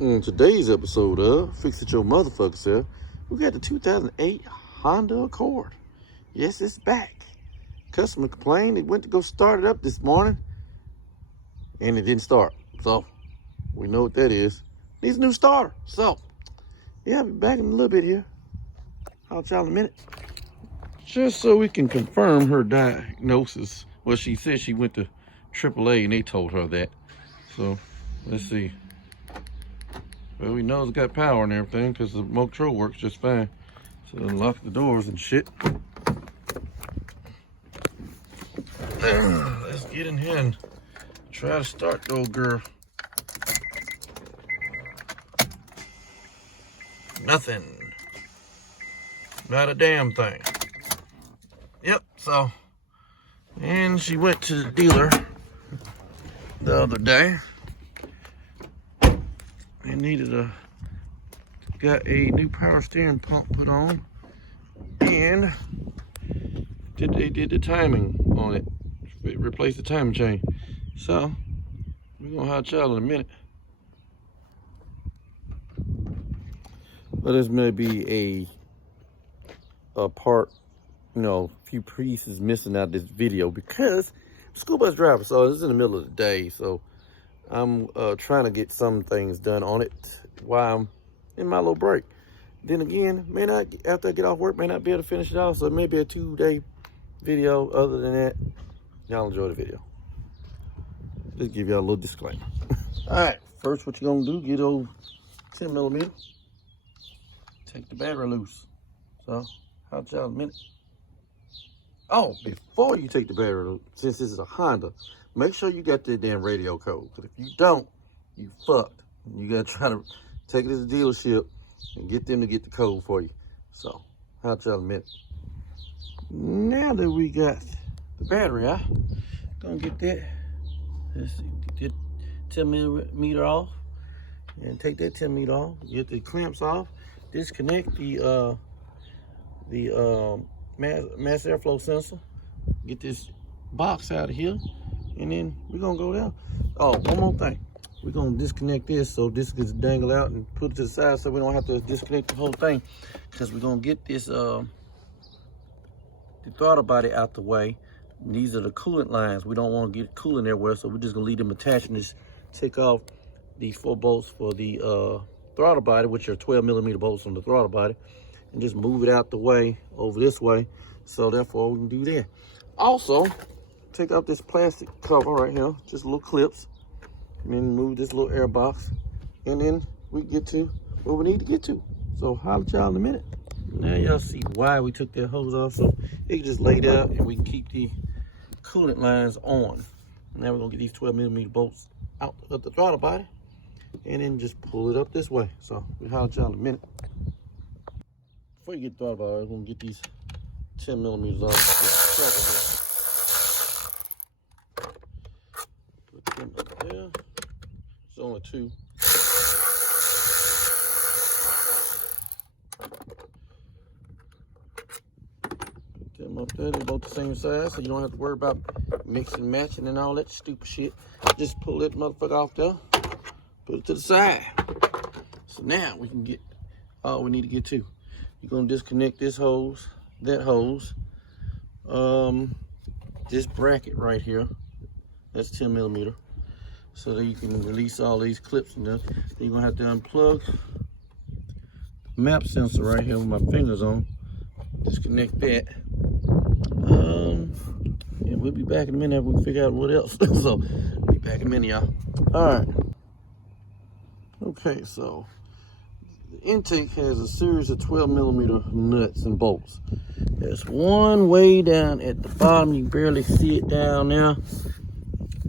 In today's episode of Fix It Your Motherfucker Self, we got the 2008 Honda Accord. Yes, it's back. Customer complained. They went to go start it up this morning, and it didn't start. So, we know what that is. Needs a new starter. So, yeah, I'll be back in a little bit here. I'll tell you in a minute. Just so we can confirm her diagnosis. Well, she said she went to AAA, and they told her that. So, let's see. Well, we know it's got power and everything because the motor works just fine. So unlock the doors and shit. Let's get in here and try to start the old girl. Nothing. Not a damn thing. Yep, so. And she went to the dealer the other day. And got a new power steering pump put on, and they did the timing on it, replaced the timing chain. So we're gonna hot y'all in a minute. But this may be a part, a few pieces missing out of this video because I'm a school bus driver, so this is in the middle of the day, so I'm trying to get some things done on it while I'm in my little break. Then again, after I get off work, may not be able to finish it off, so it may be a 2-day video. Other than that, y'all enjoy the video. Just give y'all a little disclaimer. All right, first what you're gonna do, get old 10mm, take the battery loose. So, I'll tell you in a minute. Oh, before you take the battery loose, since this is a Honda, make sure you got that damn radio code. Because if you don't, you fucked. You got to try to take it to the dealership and get them to get the code for you. So, I'll tell you in a minute. Now that we got the battery out, gonna get that. Let's see, get that 10mm off. And take that 10mm off. Get the clamps off. Disconnect the mass airflow sensor. Get this box out of here. And then we're gonna go down. Oh, one more thing. We're gonna disconnect this so this gets dangle out and put it to the side so we don't have to disconnect the whole thing. Because we're gonna get this the throttle body out the way. And these are the coolant lines. We don't want to get coolant everywhere, so we're just gonna leave them attached and just take off these 4 bolts for the throttle body, which are 12mm bolts on the throttle body, and just move it out the way over this way. So therefore we can do that. Also, take out this plastic cover right here, just little clips, and then move this little air box, and then we get to where we need to get to. So holler at y'all in a minute. Now y'all see why we took that hose off, so it can just lay there and we can keep the coolant lines on. Now we're gonna get these 12mm bolts out of the throttle body, and then just pull it up this way. So we holler at y'all in a minute. Before you get the throttle body, we're gonna get these 10mm off. There. It's only 2. Put them up there. They're both the same size, so you don't have to worry about mixing, matching, and all that stupid shit. Just pull that motherfucker off there, put it to the side. So now we can get all we need to get to. You're gonna disconnect this hose, that hose, this bracket right here. That's 10mm. So that you can release all these clips and stuff. Then you're gonna have to unplug the map sensor right here with my fingers on. Disconnect that. And we'll be back in a minute after we figure out what else. So, be back in a minute, y'all. Alright. Okay, so the intake has a series of 12mm nuts and bolts. There's one way down at the bottom. You can barely see it down there.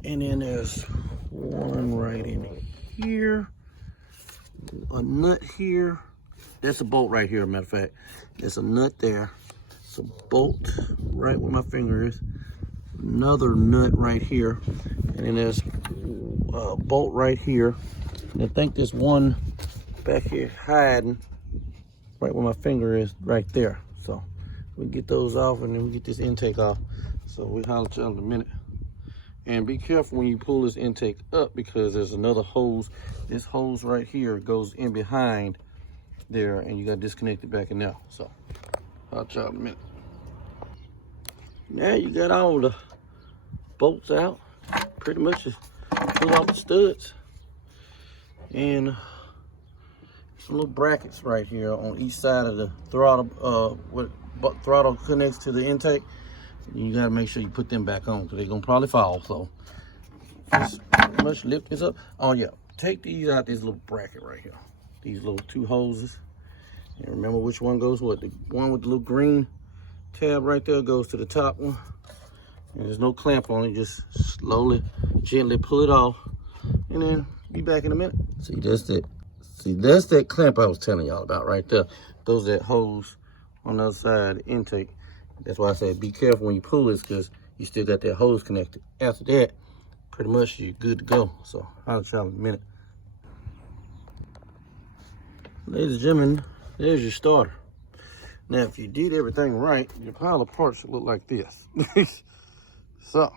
And then there's one right in here, a nut here. That's a bolt right here, matter of fact. There's a nut there. It's a bolt right where my finger is. Another nut right here. And then there's a bolt right here. And I think there's one back here hiding right where my finger is, right there. So we get those off and then we get this intake off. So we'll holler at y'all in a minute. And be careful when you pull this intake up, because there's another hose. This hose right here goes in behind there, and you got to disconnect it back in there. So I'll try in a minute. Now you got all the bolts out. Pretty much just pull off the studs. And some little brackets right here on each side of the throttle. What throttle connects to the intake. You gotta make sure you put them back on, because they're gonna probably fall. So just pretty much lift this up. Oh yeah, take these out, this little bracket right here. These little two hoses. And remember which one goes what. The one with the little green tab right there goes to the top one. And there's no clamp on it. Just slowly, gently pull it off. And then be back in a minute. See, that's that. See, that's that clamp I was telling y'all about right there. Those that hose on the other side, the intake. That's why I said be careful when you pull this, because you still got that hose connected. After that, pretty much you're good to go. So I'll try in a minute. Ladies and gentlemen, there's your starter. Now, if you did everything right, your pile of parts should look like this. So,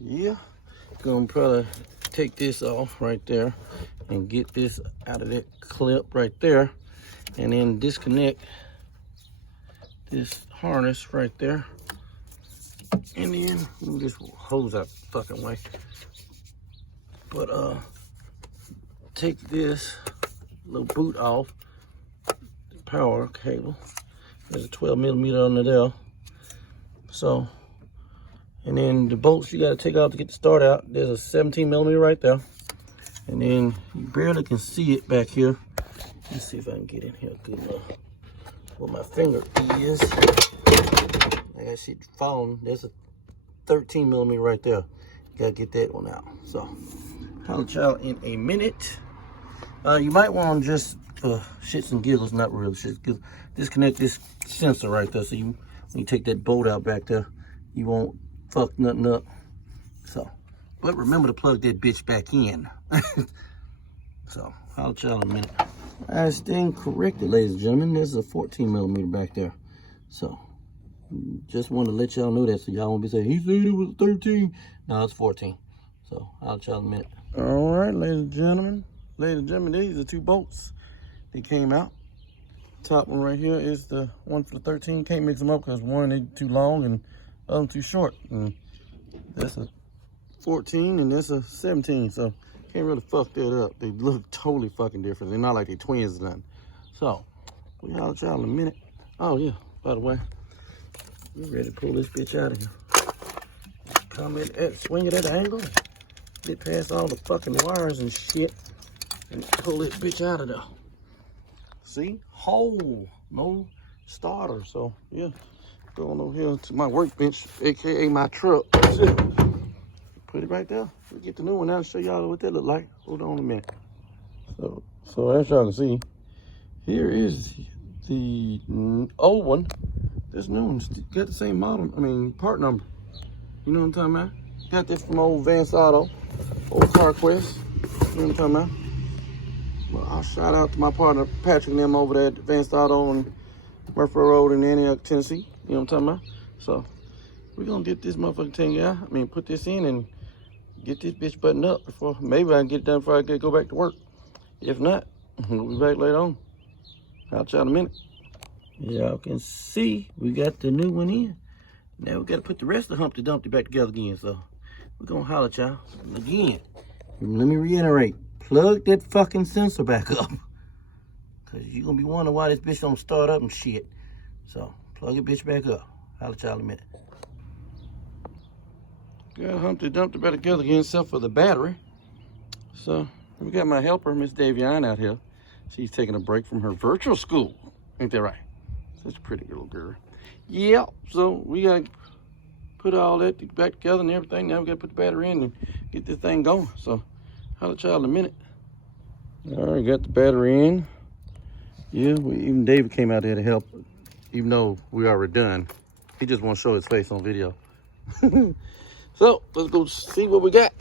yeah, gonna probably take this off right there and get this out of that clip right there, and then disconnect this harness right there, and then move this hose out the fucking way. But take this little boot off, the power cable. There's a 12mm under there. So, and then the bolts you gotta take out to get the start out. There's a 17mm right there, and then you barely can see it back here. Let's see if I can get in here good enough. Where my finger is, I got shit falling. There's a 13mm right there. You gotta get that one out. So I'll let y'all in a minute. You might want to just shits and giggles, not really shits and giggles, disconnect this sensor right there, so you, when you take that bolt out back there, you won't fuck nothing up. So, but remember to plug that bitch back in. So I'll let y'all in a minute. I stand corrected, ladies and gentlemen. There's a 14mm back there. So, just want to let y'all know that, so y'all won't be saying, he said it was 13. No, it's 14. So, I'll let y'all in a minute. All right, ladies and gentlemen. Ladies and gentlemen, these are two bolts. They came out. Top one right here is the one for the 13. Can't mix them up because one, they too long, and the other too short. And that's a 14 and that's a 17. So, can't really fuck that up. They look totally fucking different. They're not like they're twins or nothing. So, we'll holler at y'all in a minute. Oh yeah, by the way, we're ready to pull this bitch out of here. Come in at, swing it at an angle, get past all the fucking wires and shit, and pull this bitch out of there. See? Hole, no starter. So yeah, going over here to my workbench, aka my truck. Put it right there. We'll get the new one out and show y'all what that look like. Hold on a minute. So as y'all can see, here is the old one. This new one's got the same model, part number. You know what I'm talking about? Got this from old Vance Auto, old CarQuest. You know what I'm talking about? Well, I'll shout out to my partner Patrick and them over there at Vance Auto on Murphy Road in Antioch, Tennessee. You know what I'm talking about? So we're gonna get this motherfucking thing out. Put this in and get this bitch buttoned up before, maybe I can get it done before I go back to work. If not, we'll be back later on. I'll try in a minute. Y'all can see we got the new one in. Now we got to put the rest of Humpty Dumpty back together again. So we're gonna holler at y'all again. Let me reiterate: plug that fucking sensor back up, cause you're gonna be wondering why this bitch don't start up and shit. So plug it bitch back up. Holler at y'all in a minute. Got Humpty Dumpty back together again, except for the battery. So we got my helper, Miss Davion, out here. She's taking a break from her virtual school. Ain't that right? Such a pretty little girl. Yeah, so we got to put all that back together and everything. Now we got to put the battery in and get this thing going. So I'll let y'all in a minute. All right, got the battery in. Yeah, even David came out there to help, even though we already done. He just want to show his face on video. So let's go see what we got.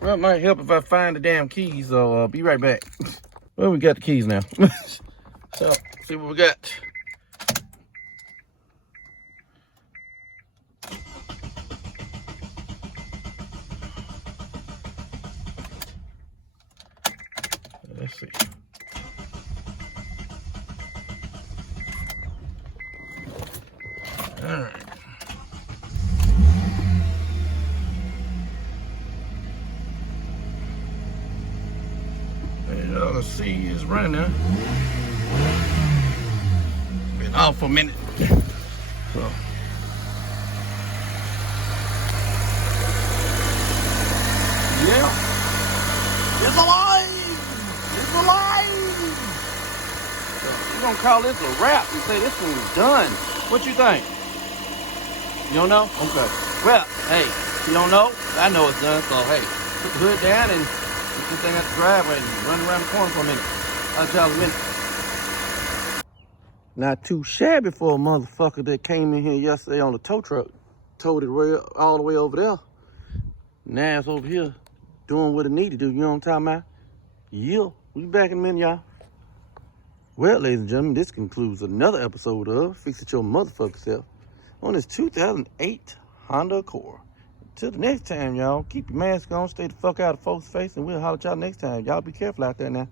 Well, it might help if I find the damn keys, so I'll be right back. Well, we got the keys now. So, see what we got. see. All right. And let's see, it's running now. Been off for a minute. So. Yeah. It's alive! It's alive! So we're gonna call this a wrap and say this one's done. What you think? You don't know? Okay. Well, hey, you don't know? I know it's done, so hey, put the hood down and get this thing out the driveway and run around the corner for a minute. I'll tell you in a minute. Not too shabby for a motherfucker that came in here yesterday on the tow truck. Towed it all the way over there. Now it's over here doing what it need to do. You know what I'm talking about? Yeah. We'll be back in a minute, y'all. Well, ladies and gentlemen, this concludes another episode of Fix It Your Motherfucker Self on this 2008 Honda Accord. Until the next time, y'all, keep your mask on, stay the fuck out of folks' face, and we'll holler at y'all next time. Y'all be careful out there now.